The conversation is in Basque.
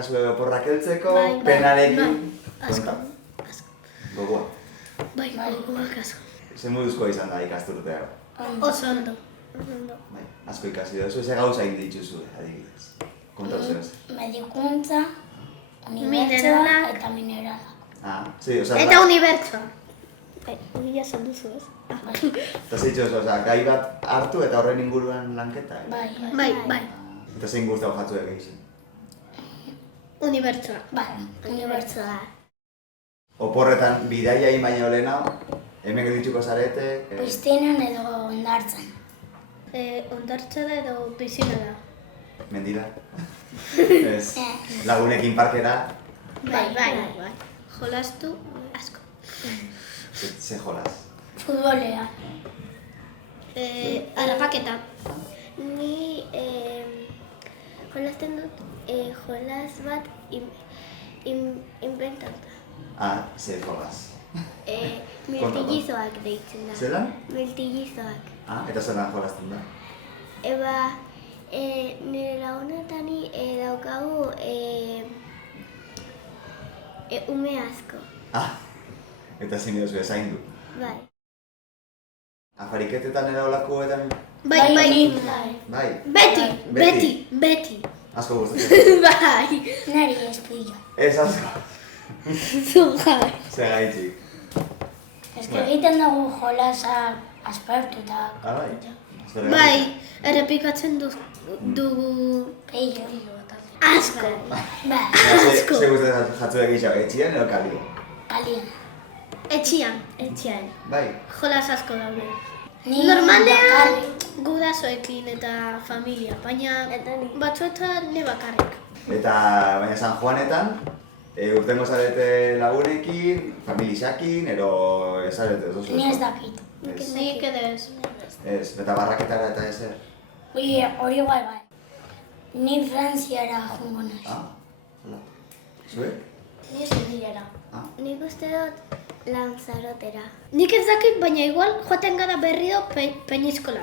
kasu oporrak heltzeko, Bai, bai, penarekin. Asko. Gogoa. Bai, gogoak asko. Zer moduzkoa izan da ikasturtea? Oso ondo. Bai, asko ikasi duzu, ze gauza egin dituzu, adibidez. Kontau zer ez. Medikuntza, unibertsoa Mineralak. eta mineralak. Ah, sí, oza, Eta unibertsoa. Bai, hori ja esan duzu, ez? eta zeitzu, oza, gai bat hartu eta horren inguruan lanketa. Bai, Bai. Eta zein guztau jatzu egin. Unibertsoa. Bai, unibertsoa. Oporretan bidaia egin baino lehenago, hemen gelditzuko zarete. Piztinan edo hondartzan. Ondartza edo piscina da. Mendira. Ez, lagunekin parkera, Bai. Jolastu asko. ze jolas. Futbolea. Harrapaketa. Ni jolasten dut jolas bat inventatuta. Ah, ze jolas. Miltillizoak deitzen da. Zelan? Miltillizoak. Ah, eta zelan jolasten da? Eba, nire lagunetan daukagu ume asko. Ah, eta zin duzu ezain du. Bai. Afariketetan era olakoetan, Bai. Bai. Beti. asko gustatzen. Bai. Nari ez pillo. Ez asko. Zu bai. Zer gaitxik. Ez que egiten dugu jolasa aspertuta. Ah, bai. Bai, errepikatzen dugu Pillo. asko. Bai, asko. Ze gustatzen jatzu egitxau, etxien edo kalien? kalien. Etxian. Bai. Jolas asko daude. Ni Normalean bakarrik. gudasoekin eta familia, baina batzuetan ne bakarrik. Eta, baina San Juanetan, urtengo zarete lagunekin, familixakin, ero ez zarete, ez oso. Ni ez dakit. Nik edez. Ez, eta barraketara eta ezer. Hori bai. Ni Frantziara jungo naiz. Ah, hola. Zuek? Ni Sevillera. Ah. Nik uste dut Lanzarotera. Nik ez dakit, baina igual joaten gara berriro Peñiskola.